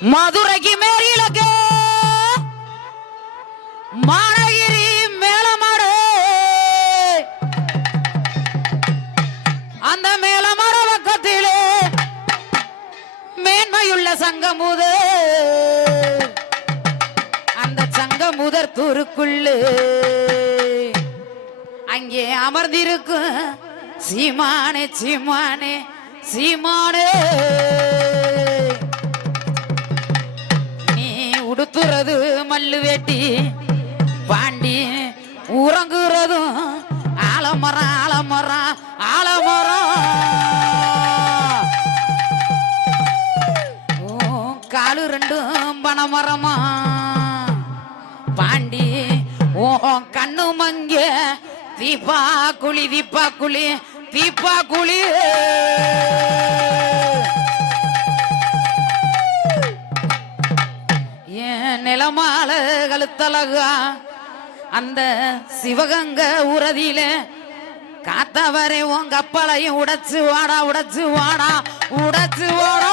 மதுரைக்கு மேரிலக்கு மானகிரி மேலமடு அந்த மேலமர பக்கத்திலே மேன்மையுள்ள சங்கமுது அந்த சங்கமுதர் தூருக்குள்ளே அங்கே அமர்ந்திருக்கும் சீமானே சீமானே சீமானே நீ உடுத்துறது மல்லு வேட்டி பாண்டி உறங்குறதும் ஆலமரம் ஆலமரம் ஆலமரம் காலு ரெண்டும் பனமரமா பாண்டி ஓ கண்ணு மங்க தீபா குழி தீபா குழி தீபா குழி ஏன் நிலமால கழுத்தழகா அந்த சிவகங்க உரதியில காத்தவரை உன் கப்பலையும் உடைச்சு வாடா உடைச்சு வாடா உடைச்சு வாடா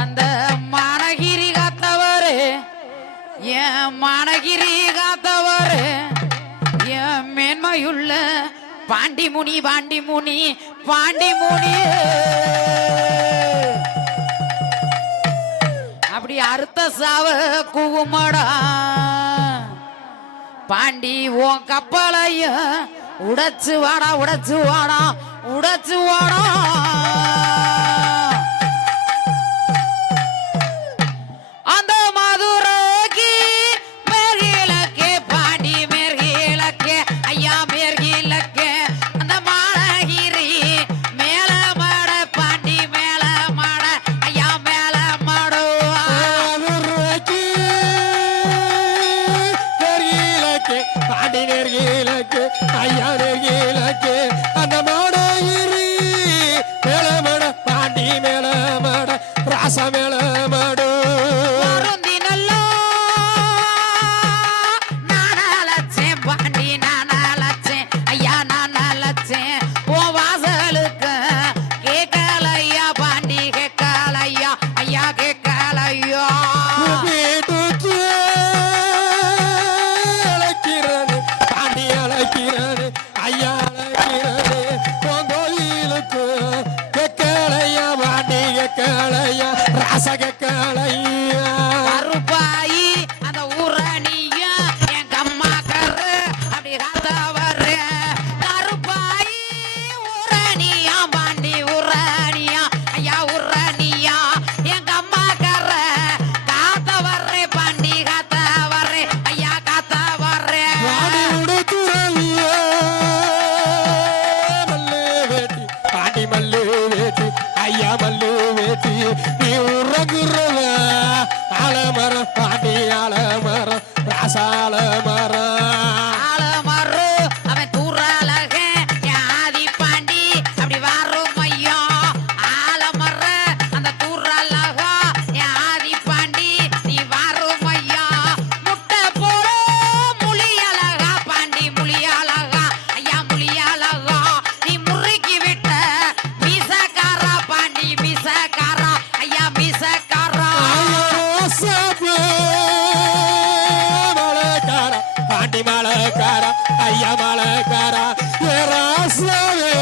அந்த மானகிரி காத்தவரு என் மானகிரி காத்தவரு என் மேன்மையுள்ள பாண்டிமுனி பாண்டிமுனி பாண்டிமுனி அப்படி அறுத்த சாவ கூவுமாடா பாண்டி உன் கப்பலையும் உடைச்சு வாடா உடைச்சு வாடா உடைச்சு வாடா அந்த மதுரைக்கு மேற்கிழக்கே பாண்டி மேற்கிழக்கே ஐயா மேற்கிழக்கே அந்த மானகிரி மேல மாட பாண்டி மேல மாட ஐயா மேல மாடு பாண்டி நேர்கிழக்கு ஐயா நேர்கிழக்கு அந்த மாடகிரி மேல மாட பாண்டி மேல மாட ராச மேல மாடு பாண்டி நானாலச்சேன் ஐயா நானாலச்சேன் ஓ வாசலுக்கு கேட்கலையா பாண்டி கேட்கலையா ஐயா கேட்கலையா அழைக்கிறது பாண்டி அழைக்கிறது ஐயா அழைக்கிறது கோயிலுக்கு கேட்கலையா பாண்டி கேட்கலையா ராச கேட்கலையா கருப்பாயி அந்த ஊரணியா என் கம்மாக்கரு அப்படி காத்தவரு கருப்பாயி ஊரணியா பாண்டி ஊரணியா ஐயா ஊரணியா என் கம்மாக்கர காத்தவரு பாண்டி காத்தவரு ஐயா காத்தவரு பாண்டி உடுத்துறையா மல்லு வேட்டி பாண்டி மல்லு வேட்டி ஐயா மல்லு வேட்டி நீ உறங்குறவ ஆலமரம் பாண்டி ஆலமரம் ராசால மரம் ஆலமரு அவன் தூரலக என் ஆதி பாண்டி அப்படி வரும் ஐயா ஆலமர அந்த தூரலக என் ஆதி பாண்டி நீ வரும் ஐயா முட்டை போல முழியலகா பாண்டி முழியலகா ஐயா முழியலகா நீ முறுக்கி விட்ட மீசக்காரா பாண்டி மீசக்காரா ஐயா மீசக்காரா மலக்கார பாண்டி மலக்கார ஐயா மலக்கார ராசாவே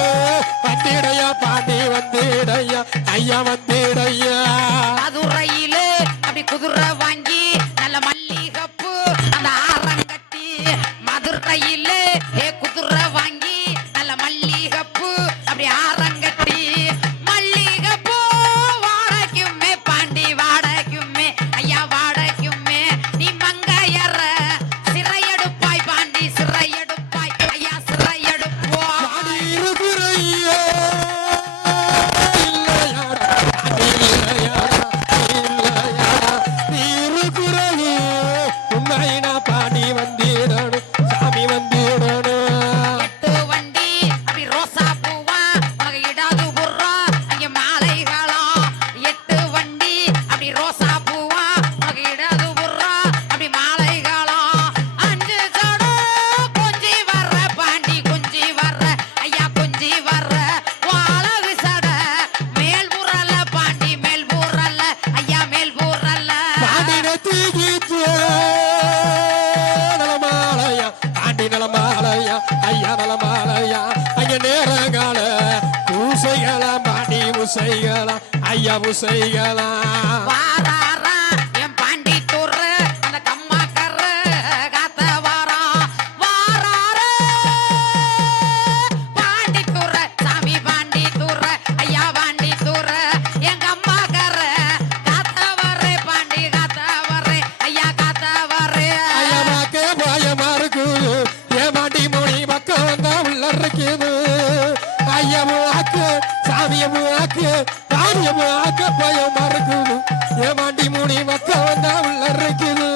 வந்திடையா பாண்டி வந்திடையா ஐயா வந்திடையா மதுரையிலே அப்படி குதிரை வாங்கி நல்ல மல்லிகப்பு அந்த ஆரம் கட்டி மதுரையிலே குதிரை வாங்கி நல்ல மல்லிகப்பு அப்படி ஆரம் கட்டி மல்லிகப்பு வாடகைக்குமே பாண்டி வாடகைக்குமே ஐயா வாடகைக்குமே நீ மங்கையற சிறையெடுப்பாய் பாண்டி சிறையெடுப்பாய் ஐயா சிறையெடுப்போம் பாண்டி இருக்கிறையா இல்லையாடா பாண்டி உசைகளாம் பாண்டி உசைகளாம் ஐயா உசைகளாம் வாராரா என் பாண்டி தூர் அந்த கம்மாக்கர் காத்த வாரா வாராரே பாண்டி தூர் சாமி பாண்டி தூர் ஐயா பாண்டி தூர் எங்க அம்மாக்கர் காத்த வரே பாண்டி காத்த வரே ஐயா காத்த வரே ஐயமாக்கு பயமா இருக்குது ஏமாண்டி மொழி மக்கள் வந்தா உள்ள இருக்குது ஐயமாக்கு சாமியமாக்கு ராணியமாக்கு பயமா இருக்குது ஏமாண்டி மொழி மக்கள் வந்தா உள்ள இருக்குது